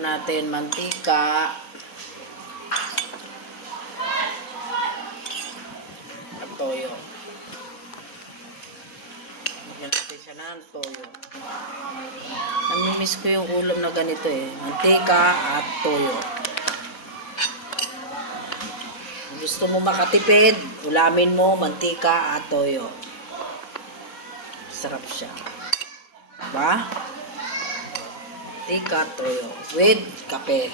Natin mantika at toyo. Lagyan natin siya ng toyo. Namimiss ko yung ulam na ganito mantika at toyo. Kung gusto mo makatipid, ulamin mo mantika at toyo. Sarap siya. Diba? Mantika at toyo with kape.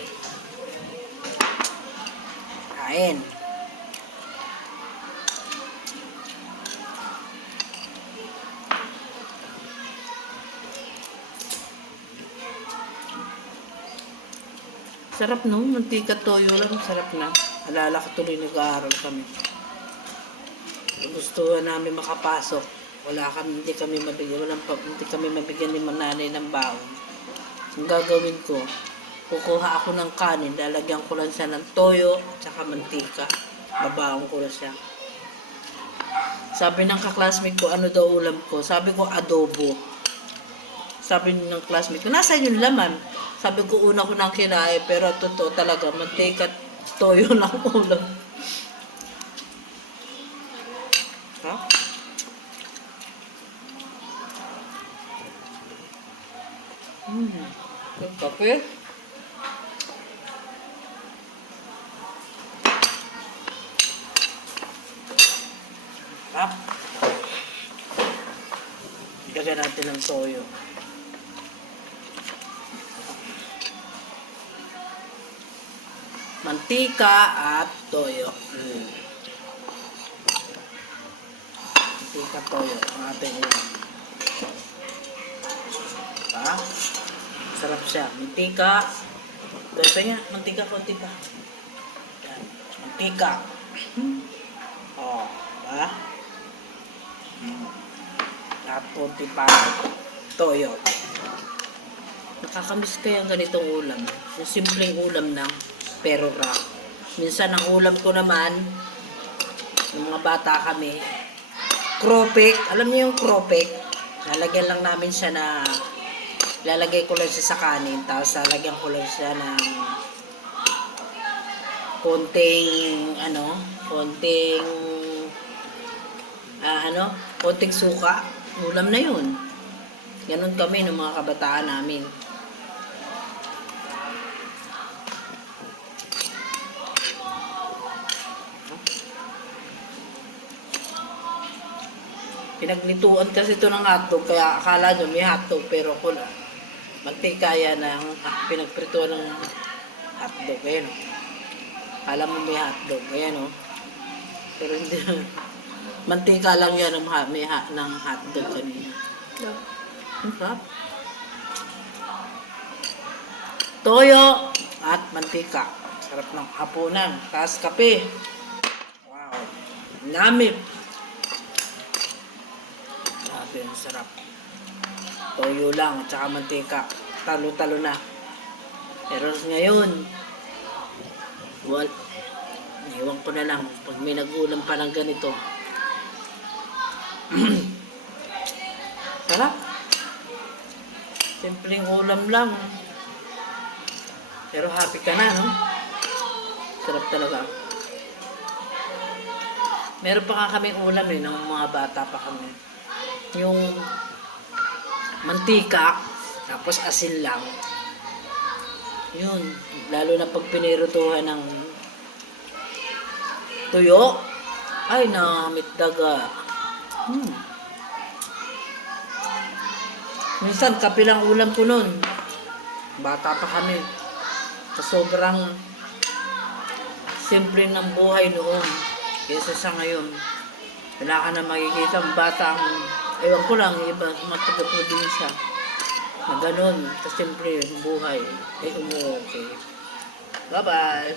Kain. Sarap no, mantika toyo lang, sarap na. Alala ko tuloy nag-aaral kami. Gusto namin makapasok. Hindi kami mabigyan ni nanay ng baon. Ang gagawin ko, kukuha ako ng kanin, lalagyan ko lang siya ng toyo at saka mantika. Babaon ko lang siya. Sabi ng kaklasmate ko, ano daw ulam ko? Sabi ko, adobo. Sabi ng classmate ko, nasa yung laman? Sabi ko, una ko nang kinain, pero totoo talaga, mantika at toyo lang ulam. Ha? Yung kape. Sarap. Ilagyan natin ng toyo. Mantika at toyo. Mantika, toyo. Ang ating ulam. Diba? Sarap siya. Mantika. Ito niya. Mantika, konti pa. Yan. Mantika. O. Diba? At konti pa. Toyo. Nakakamiss kaya ang ganitong ulam. Yung simpleng ulam ng pero rock. Minsan ang ulam ko naman, yung mga bata kami, kropek. Alam niyo yung kropek? Lalagyan lang namin siya lalagay ko lang siya sa kanin, tapos lalagyan ko lang siya ng konting suka. Ulam na yun. Ganon kami ng mga kabataan namin. Pinaglituan kasi ito ng hotdog, kaya akala nyo may hotdog, pero mantika yan ng pinagprituan ng hotdog. Ayan o. Akala mo may hotdog. Ayan o. Pero hindi. Mantika lang yan ng hotdog kanina. Ang sarap. Toyo at mantika. Sarap ng hapunan. Tapos kape. Wow. Namip. Yung sarap. Toyo lang at saka mantika. Talo-talo na. Pero ngayon, iwan ko na lang pag may nag-ulam pa ng ganito. Sarap. Simpleng ulam lang. Pero happy ka na, no? Sarap talaga. Meron pa nga kaming ulam ng mga bata pa kami. Yung mantika, tapos asin lang. Yun, lalo na pag pinirutuhan ng tuyo, ay namit daga. Minsan, kape lang ulam ko nun. Bata pa kami. Sa sobrang simple ng buhay noon. Kesa sa ngayon. Wala ka na makikita ang batang, ewan ko lang, iba, matagaprobinsya. Na ganun, kasimple yung buhay. Okay. Bye-bye!